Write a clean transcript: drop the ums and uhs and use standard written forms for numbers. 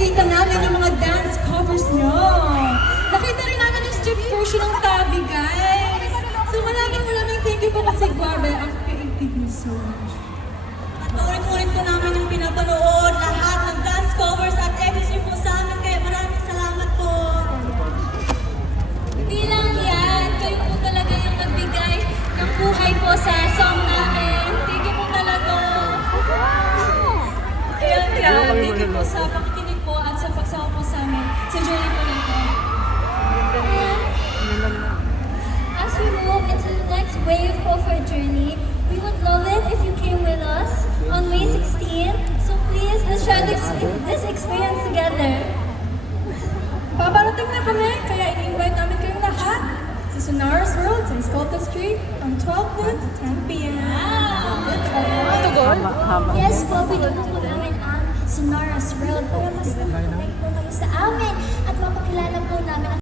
nakikita namin yung mga dance covers nyo. Nakita rin namin yung strip version ng Tabi, guys. So maraming thank you po kasi grabe, ang creative nyo so much. At ulit-ulit po namin yung pinapanood, lahat ng dance covers at edits niyo po sa amin. Kaya maraming salamat po. Hindi lang yan, kayo po talaga yung nagbigay ng buhay po sa song namin. Thank you po talaga. Kaya thank you po sa pakikinig po at sa pagsama po sa amin sa journey po nito. As we move into the next wave of our journey, we would love it if you came with us on May 16. So please, let's share this experience together. Paparating na kami, kaya i-invite namin kayong lahat sa Sonaras World sa Escolta Street from 12 noon to 10 p.m. Yes po, pinunod po namin ang Sonoras World para mas nakakonnect po kayo sa amin